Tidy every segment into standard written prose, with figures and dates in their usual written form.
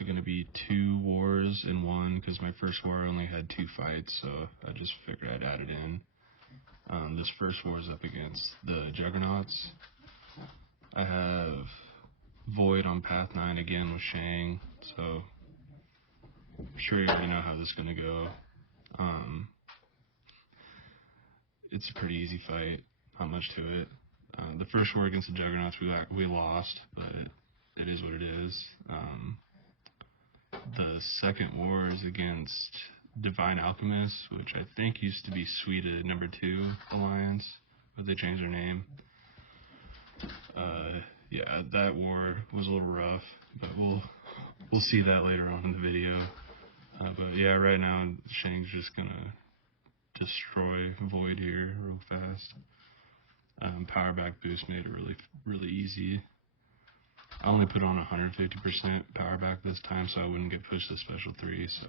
actually going to be 2 wars in one, because my first war only had 2 fights, so I just figured I'd add it in. This first war is up against the Juggernauts. I have Void on Path 9 again with Shang, so I'm sure you already know how this is going to go. It's a pretty easy fight, not much to it. The first war against the Juggernauts we lost, but it is what it is. The second war is against Divine Alchemist, which I think used to be Sweden #2 Alliance, but they changed their name. Yeah, that war was a little rough, but we'll see that later on in the video. But yeah, right now Shang's just gonna destroy Void here real fast. Power back boost made it really easy. I only put on 150% power back this time, so I wouldn't get pushed to special 3. So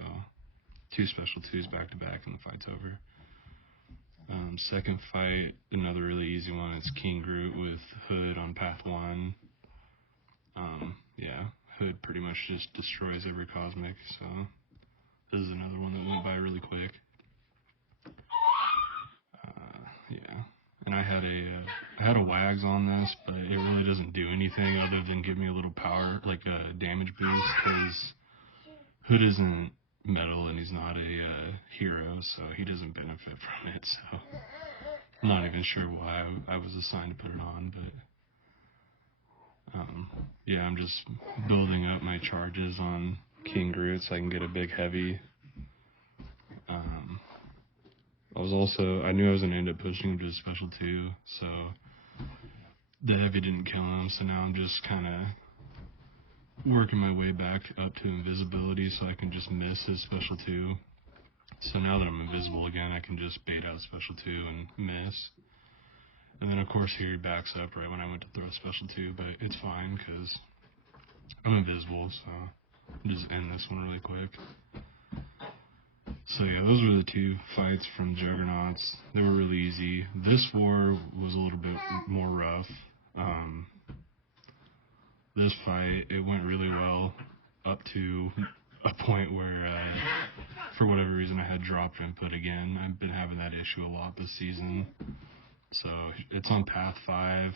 2 special 2s back to back, and the fight's over. Second fight, another really easy one. It's King Groot with Hood on Path 1. Yeah, Hood pretty much just destroys every cosmic. So this is another one that went by really quick. Yeah, and I had a Wags on this, but it really doesn't do anything other than give me a little power, like a damage boost, because Hood isn't metal and he's not a hero, so he doesn't benefit from it. So I'm not even sure why I was assigned to put it on, but yeah, I'm just building up my charges on King Groot so I can get a big heavy. I knew I was going to end up pushing him to a special 2, so the heavy didn't kill him, so now I'm just kind of working my way back up to invisibility so I can just miss his special 2. So now that I'm invisible again, I can just bait out special 2 and miss. And then of course here he backs up right when I went to throw special 2, but it's fine because I'm invisible, so I'll just end this one really quick. So yeah, those were the 2 fights from Juggernauts. They were really easy. This war was a little bit more rough. This fight, it went really well up to a point where, for whatever reason, I had dropped input again. I've been having that issue a lot this season. So it's on Path 5.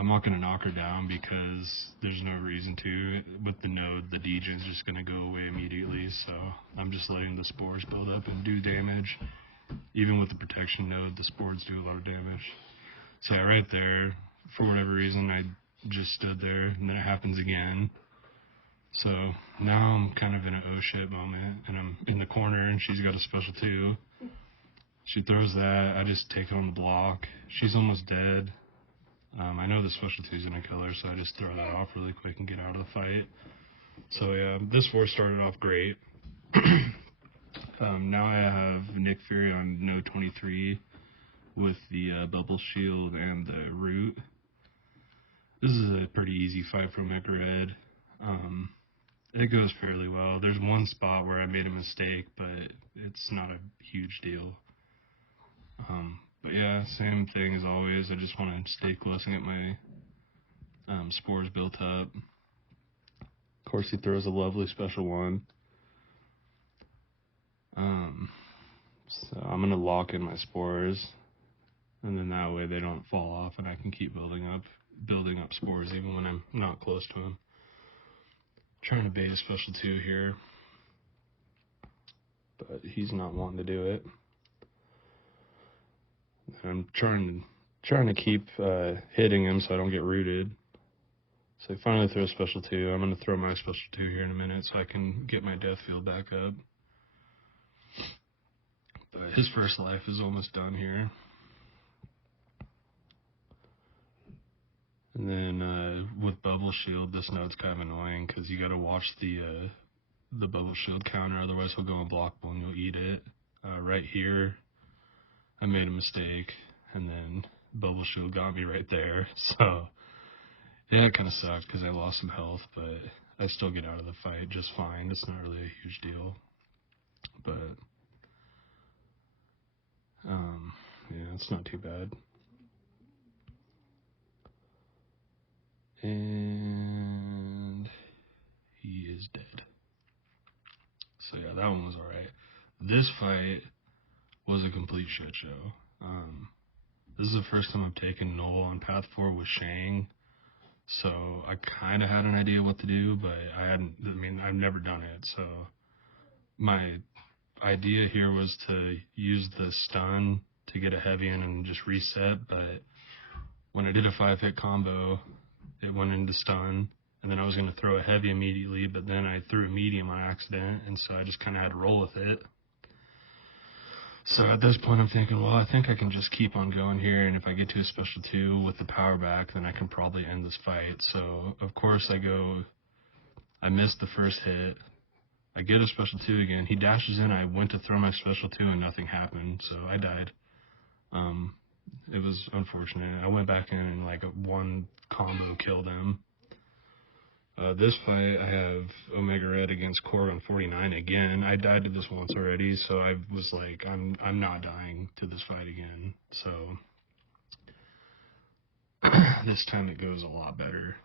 I'm not going to knock her down because there's no reason to. With the node, the degen's just going to go away immediately, so I'm just letting the spores build up and do damage. Even with the protection node, the spores do a lot of damage. So yeah, right there, for whatever reason, I just stood there, and then it happens again. So now I'm kind of in an oh shit moment, and I'm in the corner, and she's got a special 2. She throws that, I just take it on the block. She's almost dead. I know the special 2's gonna kill her, so I just throw that off really quick and get out of the fight. So yeah, this war started off great. Now I have Nick Fury on node 23 with the bubble shield and the root. This is a pretty easy fight from Mech Red. It goes fairly well. There's one spot where I made a mistake, but it's not a huge deal. But yeah, same thing as always. I just want to stay close and get my spores built up. Of course, he throws a lovely special 1. So I'm going to lock in my spores, and then that way they don't fall off and I can keep building up spores even when I'm not close to him. Trying to bait a special 2 here, but he's not wanting to do it. I'm trying to keep hitting him so I don't get rooted. So he finally throws special 2. I'm going to throw my special 2 here in a minute so I can get my death field back up. But his first life is almost done here. And then with bubble shield, this node's kind of annoying because you got to watch the bubble shield counter, otherwise he'll go unblockable and you'll eat it. Right here, I made a mistake, and then bubble shield got me right there. So yeah, it kind of sucked because I lost some health, but I still get out of the fight just fine. It's not really a huge deal, but yeah, it's not too bad. And was alright. This fight was a complete shit show. This is the first time I've taken Noel on Path 4 with Shang, so I kind of had an idea what to do, but I've never done it, so my idea here was to use the stun to get a heavy in and just reset, but when I did a 5-hit combo, it went into stun, and then I was going to throw a heavy immediately, but then I threw a medium on accident, and so I just kind of had to roll with it. So at this point I'm thinking, well, I think I can just keep on going here, and if I get to a special 2 with the power back, then I can probably end this fight. So of course I missed the first hit, I get a special 2 again, he dashes in, I went to throw my special 2 and nothing happened, so I died. It was unfortunate. I went back in and like one combo killed him. This fight, I have Omega Red against Korg on 49 again. I died to this once already, so I was like, I'm not dying to this fight again. So this time it goes a lot better.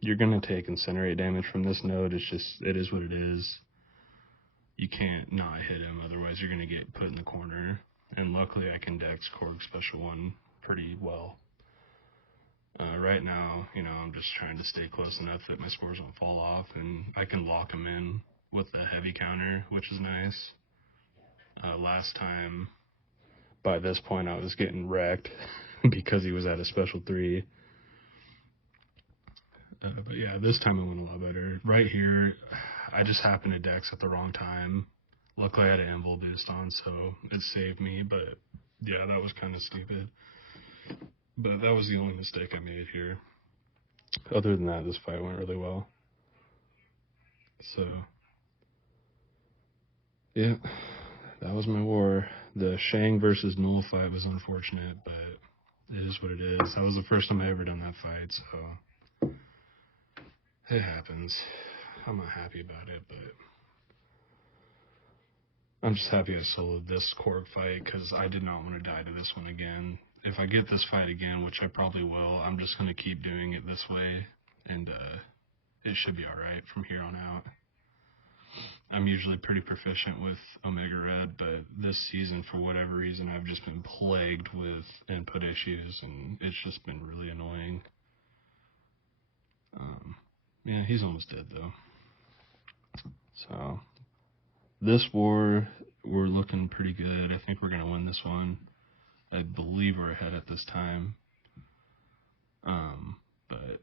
You're gonna take incinerate damage from this node. It is what it is. You can't not hit him, otherwise you're gonna get put in the corner. And luckily I can dex Korg special 1 pretty well. Right now, I'm just trying to stay close enough that my spores won't fall off, and I can lock him in with the heavy counter, which is nice. Last time, by this point, I was getting wrecked because he was at a special 3. But yeah, this time it went a lot better. Right here, I just happened to dex at the wrong time. Luckily, I had an anvil boost on, so it saved me, but yeah, that was kind of stupid. But that was the only mistake I made here. Other than that, this fight went really well. So, yeah, that was my war. The Shang versus Null fight was unfortunate, but it is what it is. That was the first time I ever done that fight, so it happens. I'm not happy about it, but I'm just happy I soloed this Korg fight because I did not want to die to this one again. If I get this fight again, which I probably will, I'm just going to keep doing it this way, and it should be alright from here on out. I'm usually pretty proficient with Omega Red, but this season, for whatever reason, I've just been plagued with input issues, and it's just been really annoying. Yeah, he's almost dead, though. So, this war, we're looking pretty good. I think we're going to win this one. I believe we're ahead at this time. But,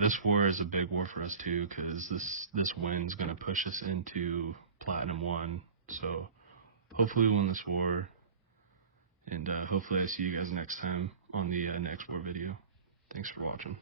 this war is a big war for us too, because this win's going to push us into Platinum 1. So, hopefully we win this war. And hopefully I see you guys next time on the next war video. Thanks for watching.